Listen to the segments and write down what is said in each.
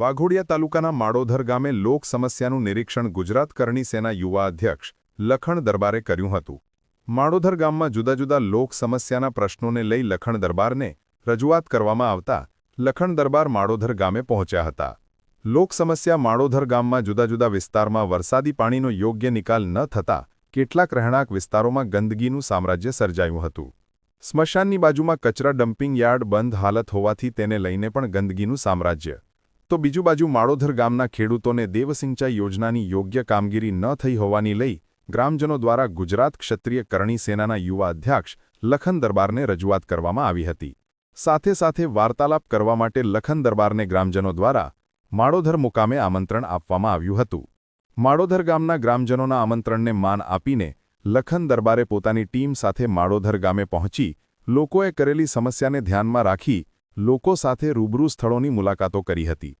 વાઘોડિયા તાલુકાના માડોધર ગામે લોક સમસ્યાનું નિરીક્ષણ ગુજરાત કરણી સેના યુવા અધ્યક્ષ લખણ દરબારે કર્યું હતું માડોધર ગામમાં જુદા જુદા લોક સમસ્યાના પ્રશ્નોને લઈ લખણ દરબારને રજૂઆત કરવામાં આવતા લખણ દરબાર માડોધર ગામે પહોંચ્યા હતા લોક સમસ્યા માડોધર ગામમાં જુદા જુદા વિસ્તારમાં વરસાદી પાણીનો યોગ્ય નિકાલ ન થતા કેટલાક રહેણાંક વિસ્તારોમાં ગંદકીનું સામ્રાજ્ય સર્જાયું હતું સ્મશાનની બાજુમાં કચરા ડમ્પિંગ યાર્ડ બંધ હાલત હોવાથી તેને લઈને પણ ગંદકીનું સામ્રાજ્ય તો બીજુ બાજુ માળોધર ગામના ખેડૂતોને દેવસિંચાઈ યોજનાની યોગ્ય કામગીરી ન થઈ હોવાની લઈ ગ્રામજનો દ્વારા ગુજરાત ક્ષત્રિય કરણી સેનાના યુવા અધ્યક્ષ લખન દરબારને રજૂઆત કરવામાં આવી હતી સાથે સાથે વાર્તાલાપ કરવા માટે લખન દરબારને ગ્રામજનો દ્વારા માળોધર મુકામે આમંત્રણ આપવામાં આવ્યું હતું માળોધર ગામના ગ્રામજનોના આમંત્રણને માન આપીને લખન દરબારે પોતાની ટીમ સાથે માળોધર ગામે પહોંચી લોકોએ કરેલી સમસ્યાને ધ્યાનમાં રાખી લોકો સાથે રૂબરૂ સ્થળોની મુલાકાતો કરી હતી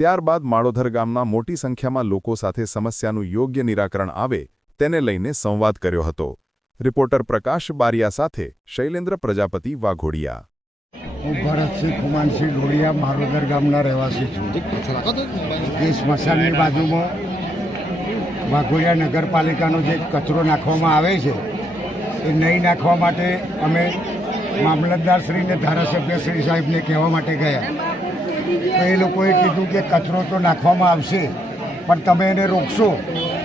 ત્યારબાદ માળોધર ગામના મોટી સંખ્યામાં લોકો સાથે સમસ્યાનું યોગ્ય નિરાકરણ આવે તેને લઈને સંવાદ કર્યો હતો રિપોર્ટર પ્રકાશ બારિયા સાથે શૈલેન્દ્ર પ્રજાપતિ વાઘોડિયા હું ભરતસિંહ કુમાનસિંહ ઢોળિયા મારોદર ગામના રહેવાસી છું એ સ્મશાનની બાજુમાં વાઘોડિયા નગરપાલિકાનો જે કચરો નાખવામાં આવે છે એ નહીં નાખવા માટે અમે મામલતદારશ્રીને ધારાસભ્યશ્રી સાહેબને કહેવા માટે ગયા તો એ લોકોએ કીધું કે કચરો તો નાખવામાં આવશે પણ તમે એને રોકશો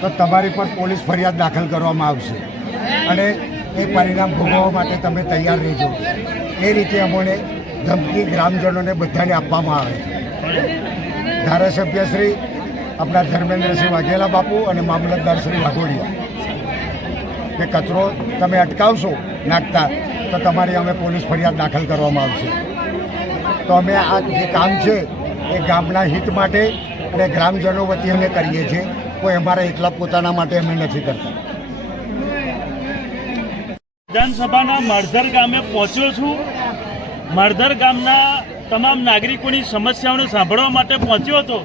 તો તમારી પર પોલીસ ફરિયાદ દાખલ કરવામાં આવશે અને એ પરિણામ ભોગવવા માટે તમે તૈયાર રહેજો એ રીતે અમોને ધમકી ગ્રામજનોને બધાને આપવામાં આવે ધારાસભ્યશ્રી આપણા ધર્મેન્દ્રસિંહ વાઘેલા બાપુ અને મામલતદારશ્રી વાઘોડિયા કે કચરો તમે અટકાવશો નાખતા તો તમારી અમે પોલીસ ફરિયાદ દાખલ કરવામાં આવશે તો અમે આ જે કામ છે એ ગામના હિત માટે અને ગ્રામજનો વતી અમે કરીએ છીએ કોઈ અમારા એકલા પોતાના માટે અમે નથી કરતા વિધાનસભાના માળધર ગામે પહોંચ્યો છું મારધર ગામના તમામ નાગરિકોની સમસ્યાઓને સાંભળવા માટે પહોંચ્યો હતો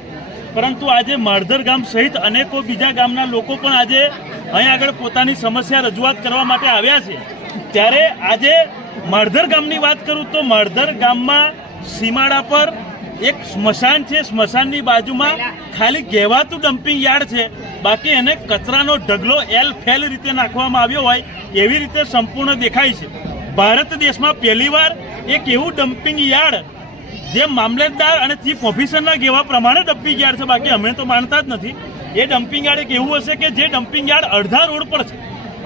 પરંતુ આજે માળધર ગામ સહિત અનેકો બીજા ગામના લોકો પણ આજે અહીં આગળ પોતાની સમસ્યા રજૂઆત કરવા માટે આવ્યા છે ત્યારે આજે માળધર ગામની વાત કરું તો મારધર ગામમાં સીમાડા પર એક સ્મશાન છે સ્મશાનની બાજુમાં ખાલી કહેવાતું ડમ્પિંગ યાર્ડ છે બાકી એને કચરાનો ઢગલો એલ ફેલ રીતે નાખવામાં આવ્યો હોય એવી રીતે સંપૂર્ણ દેખાય છે ભારત દેશમાં પહેલીવાર એક એવું ડમ્પિંગ યાર્ડ જે મામલતદાર અને ચીફ ઓફિસરના કહેવા પ્રમાણે ડમ્પિંગ યાર્ડ છે બાકી અમે તો માનતા જ નથી એ ડમ્પિંગ યાર્ડ એક એવું હશે કે જે ડમ્પિંગ યાર્ડ અડધા રોડ પર છે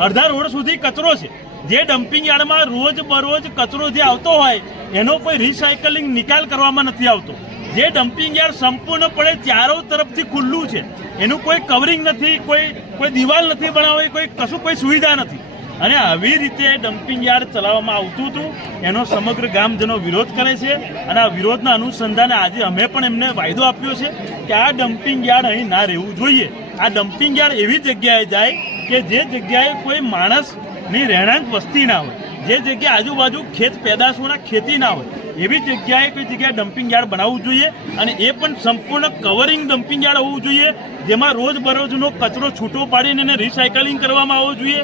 અડધા રોડ સુધી કચરો છે જે ડમ્પિંગ યાર્ડમાં રોજ બરોજ કચરો જે આવતો હોય એનો કોઈ રિસાયકલિંગ નિકાલ કરવામાં નથી આવતો જે ડમ્પિંગ યાર્ડ સંપૂર્ણપણે ચારો તરફથી ખુલ્લું છે એનું કોઈ કવરિંગ નથી કોઈ કોઈ દિવાલ નથી બનાવી કોઈ કશું કોઈ સુવિધા નથી અને આવી રીતે ડમ્પિંગ યાર્ડ ચલાવવામાં આવતું હતું એનો સમગ્ર ગામજનો વિરોધ કરે છે અને આ વિરોધના અનુસંધાને આજે અમે પણ એમને વાયદો આપ્યો છે કે આ ડમ્પિંગ યાર્ડ અહીં ના રહેવું જોઈએ આ ડમ્પિંગ યાર્ડ એવી જગ્યાએ જાય કે જે જગ્યાએ કોઈ માણસ ની રહેણાંક વસ્તી ના હોય જે જગ્યાએ આજુબાજુ ખેત પેદાશોના ખેતી ના હોય એવી જગ્યાએ કોઈ જગ્યાએ ડમ્પિંગ યાર્ડ બનાવવું જોઈએ અને એ પણ સંપૂર્ણ કવરિંગ ડમ્પિંગ યાર્ડ હોવું જોઈએ જેમાં રોજબરોજનો કચરો છૂટો પાડીને એને રિસાયકલિંગ કરવામાં આવવો જોઈએ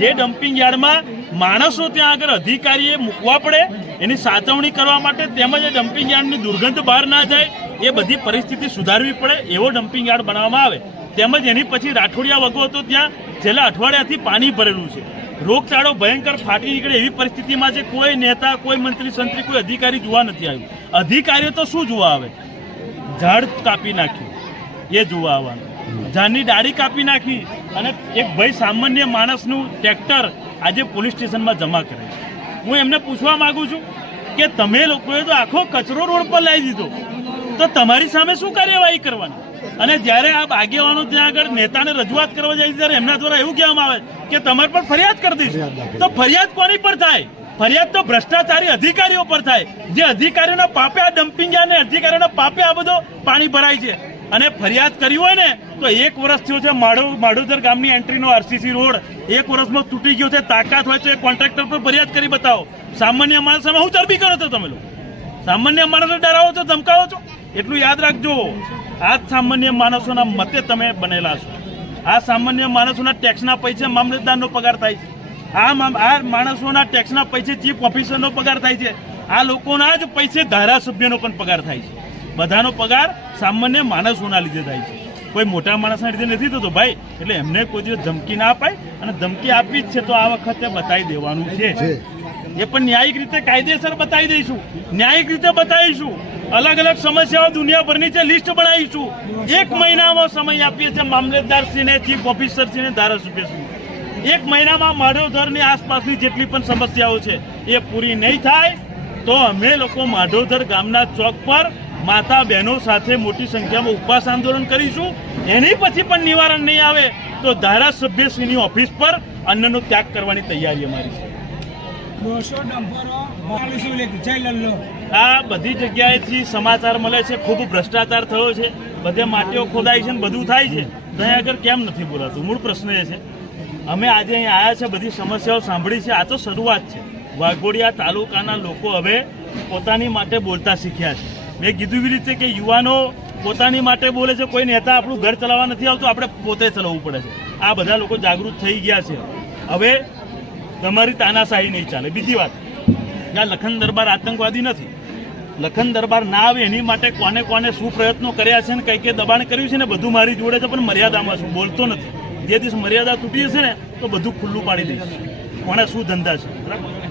જે ડમ્પિંગ યાર્ડમાં માણસો ત્યાં આગળ અધિકારીએ મૂકવા પડે એની સાચવણી કરવા માટે તેમજ એ ડમ્પિંગ યાર્ડની દુર્ગંધ બહાર ના જાય એ બધી પરિસ્થિતિ સુધારવી પડે એવો ડમ્પિંગ યાર્ડ બનાવવામાં આવે તેમજ એની પછી રાઠોડિયા વગો તો ત્યાં છેલ્લા અઠવાડિયાથી પાણી ભરેલું છે રોગચાળો ભયંકર ફાટી નીકળે એવી પરિસ્થિતિમાં જે કોઈ નેતા કોઈ મંત્રી સંત્રી કોઈ અધિકારી જોવા નથી આવ્યું અધિકારીઓ તો શું જોવા આવે ઝાડ કાપી નાખ્યું એ જોવા આવવાનું ઝાડની ડાળી કાપી નાખી અને એક ભય સામાન્ય માણસનું ટ્રેક્ટર આજે પોલીસ સ્ટેશનમાં જમા કરે હું એમને પૂછવા માગું છું કે તમે લોકોએ તો આખો કચરો રોડ પર લાવી દીધો તો તમારી સામે શું કાર્યવાહી કરવાની અને જ્યારે આ આગેવાનો ત્યાં આગળ નેતાને રજૂઆત કરવા જાય ત્યારે એમના દ્વારા એવું કહેવામાં આવે કે તમારે પણ ફરિયાદ કરી દઈશું તો ફરિયાદ કોની પર થાય ફરિયાદ તો ભ્રષ્ટાચારી અધિકારીઓ પર થાય જે અધિકારીઓના પાપે આ ડમ્પિંગ અને અધિકારીઓના પાપે આ બધો પાણી ભરાય છે અને ફરિયાદ કરી હોય ને તો એક વર્ષ થયો છે માડો માળોદર ગામની એન્ટ્રીનો આરસીસી રોડ એક વર્ષમાં તૂટી ગયો છે તાકાત હોય તો એ કોન્ટ્રાક્ટર પર ફરિયાદ કરી બતાવો સામાન્ય માણસ સામે હું ચરબી કરો છો તમે લોકો સામાન્ય માણસને ડરાવો છો ધમકાવો છો એટલું યાદ રાખજો આ સામાન્ય માણસોના મતે તમે બનેલા છો આ સામાન્ય માણસોના ટેક્સના પૈસે મામલતદારનો પગાર થાય છે આ આ માણસોના ટેક્સના પૈસે ચીફ ઓફિસરનો પગાર થાય છે આ લોકોના જ પૈસે ધારાસભ્યનો પણ પગાર થાય છે બધાનો પગાર સામાન્ય માણસોના લીધે થાય છે કોઈ મોટા માણસના લીધે નથી થતો ભાઈ એટલે એમને કોઈ દિવસ ધમકી ના અપાય અને ધમકી આપી જ છે તો આ વખતે બતાવી દેવાનું છે એ પણ ન્યાયિક રીતે કાયદેસર બતાવી દઈશું ન્યાયિક રીતે બતાવીશું અલગ અલગ સમસ્યાઓ દુનિયાભરની છે લિસ્ટ બનાવીશું એક મહિનામાં સમય આપીએ છીએ મામલતદાર મામલતદારશ્રીને ચીફ ધારાસભ્ય ધારાસભ્યશ્રી એક મહિનામાં માઢોધરની આસપાસની જેટલી પણ સમસ્યાઓ છે એ પૂરી નહીં થાય તો અમે લોકો માઢોધર ગામના ચોક પર માતા બહેનો સાથે મોટી સંખ્યામાં ઉપવાસ આંદોલન કરીશું એની પછી પણ નિવારણ નહીં આવે તો ધારાસભ્યશ્રીની ઓફિસ પર અન્નનો ત્યાગ કરવાની તૈયારી અમારી છે દોઢસો ડમ્પરો બાલીસો જઈ લલ્લો આ બધી જગ્યાએથી સમાચાર મળે છે ખૂબ ભ્રષ્ટાચાર થયો છે બધે માટીઓ ખોદાય છે ને બધું થાય છે ત્યાં આગળ કેમ નથી બોલાતું મૂળ પ્રશ્ન એ છે અમે આજે અહીં આવ્યા છે બધી સમસ્યાઓ સાંભળી છે આ તો શરૂઆત છે વાઘોડિયા તાલુકાના લોકો હવે પોતાની માટે બોલતા શીખ્યા છે મેં કીધું એવી રીતે કે યુવાનો પોતાની માટે બોલે છે કોઈ નેતા આપણું ઘર ચલાવવા નથી આવતું આપણે પોતે ચલાવવું પડે છે આ બધા લોકો જાગૃત થઈ ગયા છે હવે તમારી તાનાશાહી નહીં ચાલે બીજી વાત આ લખન દરબાર આતંકવાદી નથી લખન દરબાર ના આવે એની માટે કોને કોને શું પ્રયત્નો કર્યા છે ને કઈ કઈ દબાણ કર્યું છે ને બધું મારી જોડે છે પણ મર્યાદામાં છું બોલતો નથી જે દિવસ મર્યાદા તૂટી જશે ને તો બધું ખુલ્લું પાડી દઈશ કોને શું ધંધા છે બરાબર